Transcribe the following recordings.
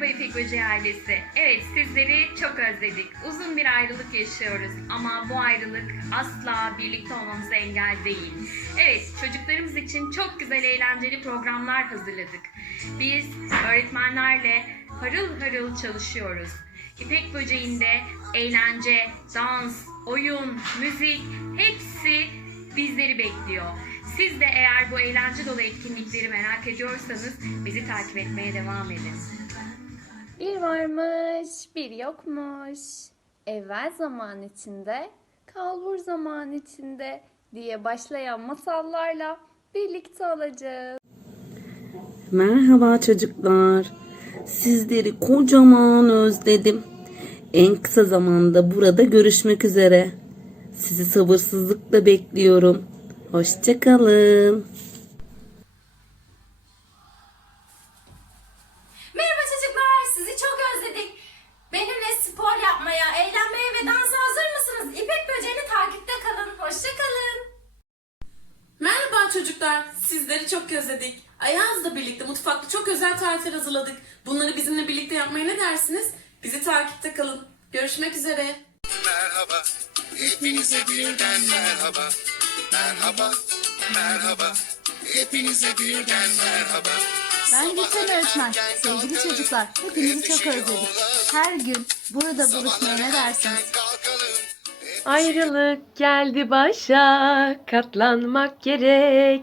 Merhaba İpek ailesi. Evet sizleri çok özledik. Uzun bir ayrılık yaşıyoruz ama bu ayrılık asla birlikte olmamıza engel değil. Evet çocuklarımız için çok güzel eğlenceli programlar hazırladık. Biz öğretmenlerle harıl harıl çalışıyoruz. İpek Böceği'nde eğlence, dans, oyun, müzik hepsi bizleri bekliyor. Siz de eğer bu eğlence dolu etkinlikleri merak ediyorsanız bizi takip etmeye devam edin. Bir varmış, bir yokmuş. Evvel zaman içinde, kalbur zaman içinde diye başlayan masallarla birlikte olacağız. Merhaba çocuklar. Sizleri kocaman özledim. En kısa zamanda burada görüşmek üzere. Sizi sabırsızlıkla bekliyorum. Hoşçakalın. Merhaba çocuklar, sizi çok özledik. Benimle spor yapmaya, eğlenmeye ve dansa hazır mısınız? İpek böceğini takipte kalın. Hoşçakalın. Merhaba çocuklar, sizleri çok özledik. Ayaz'la birlikte mutfakta çok özel tarifler hazırladık. Bunları bizimle birlikte yapmaya ne dersiniz? Bizi takipte kalın. Görüşmek üzere. Merhaba, hepinize birden merhaba. Merhaba, merhaba, hepinize birden merhaba. Ben Gülten Öğretmen. Sevgili çocuklar, hepinizi çok özledik. Her gün burada buluşmaya ne dersiniz? Ayrılık geldi başa, katlanmak gerek.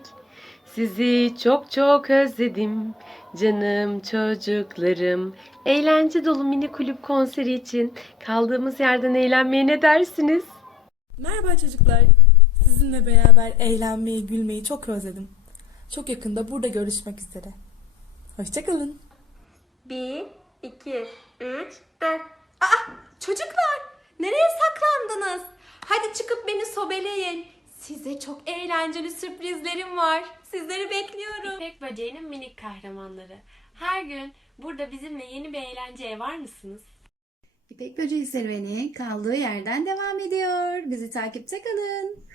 Sizi çok çok özledim, canım çocuklarım. Eğlence dolu mini kulüp konseri için kaldığımız yerden eğlenmeye ne dersiniz? Merhaba çocuklar. Sizinle beraber eğlenmeyi, gülmeyi çok özledim. Çok yakında burada görüşmek üzere. Hoşçakalın. Bir, iki, üç, dört. Aa, çocuklar, sobeleyin. Size çok eğlenceli sürprizlerim var. Sizleri bekliyorum. İpek Böceği'nin minik kahramanları. Her gün burada bizimle yeni bir eğlenceye var mısınız? İpek Böceği serüveni kaldığı yerden devam ediyor. Bizi takipte kalın.